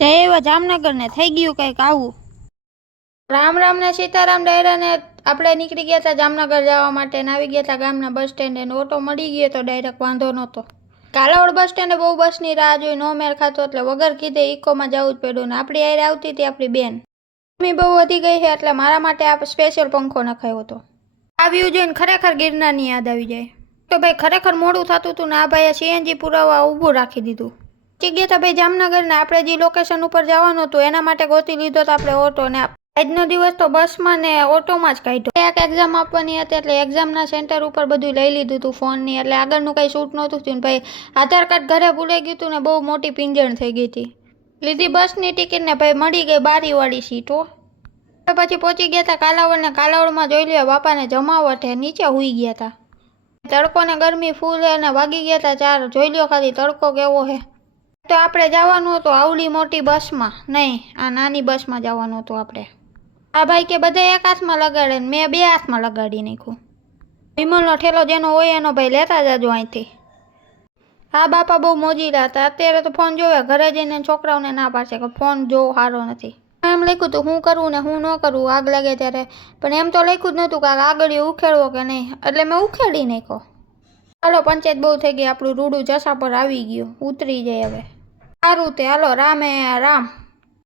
જય એવા જામનગર ને થઈ ગયું કંઈક આવું। રામ રામ ને સીતારામ ડાયરા ને આપણે નીકળી ગયા હતા જામનગર જવા માટે ને આવી ગયા હતા ગામના બસ સ્ટેન્ડે ને ઓટો મળી ગયો તો ડાયરેક્ટ વાંધો નહોતો। કાલાવડ બસ સ્ટેન્ડે બહુ બસની રાહ જોઈ નો મેર ખાતો એટલે વગર કીધે ઇકોમાં જવું જ પડ્યું ને આપણી હારે આવતી હતી આપણી બેન। ગરમી બહુ વધી ગઈ છે એટલે મારા માટે આ સ્પેશિયલ પંખો નખાયો હતો। આ વ્યૂ જોઈને ખરેખર ગિરનારની યાદ આવી જાય તો ભાઈ ખરેખર મોડું થતું હતું ને આ ભાઈએ સીએનજી પુરાવા ઊભું રાખી દીધું। પહોંચી ગયા હતા ભાઈ જામનગર ને આપણે જે લોકેશન ઉપર જવાનું હતું એના માટે ગોતી લીધો તો આપણે ઓટો ને આજનો દિવસ તો બસમાં ને ઓટોમાં જ કાઢ્યો। એક એક્ઝામ આપવાની હતી એટલે એક્ઝામના સેન્ટર ઉપર બધું લઈ લીધું હતું ફોનની એટલે આગળનું કંઈ શૂટ નહોતું થયું ને ભાઈ આધાર કાર્ડ ઘરે ભૂલાઈ ગયું હતું ને બહુ મોટી પિંજણ થઈ ગઈ હતી। લીધી બસની ટિકિટ ને ભાઈ મળી ગઈ બારીવાળી સીટો। પછી પહોંચી ગયા હતા કાલાવડ ને કાલાવડમાં જોઈ લ્યો બાપાને જમાવટ હે નીચે હુઈ ગયા હતા। તડકો ને ગરમી ફૂલ હે ને વાગી ગયા હતા 4 જોઈ લ્યો ખાલી તડકો કેવો હે। તો આપણે જવાનું હતું આવડી મોટી બસમાં નહીં આ નાની બસમાં જવાનું હતું આપણે। આ ભાઈ કે બધા એક હાથમાં લગાડે ને મેં 2 હાથમાં લગાડી નાખ્યું। વિમલનો ઠેલો જેનો હોય એનો ભાઈ લેતા જાજો અહીંથી। આ બાપા બહુ મોજીલા હતા અત્યારે તો ફોન જોવે ઘરે જઈને છોકરાઓને ના પાડશે કે ફોન જોવો સારો નથી। એમ લખ્યું હતું હું કરવું ને હું ન કરવું આગ લાગે ત્યારે પણ એમ તો લખ્યું જ નહોતું કે આગળ ઉખેડવો કે નહીં એટલે મેં ઉખેડી નાખ્યો। હાલો પંચાયત બહુ થઈ ગઈ આપણું રૂડું જસા પર આવી ગયું ઉતરી જાય હવે સારું તે હાલો રામે રામ।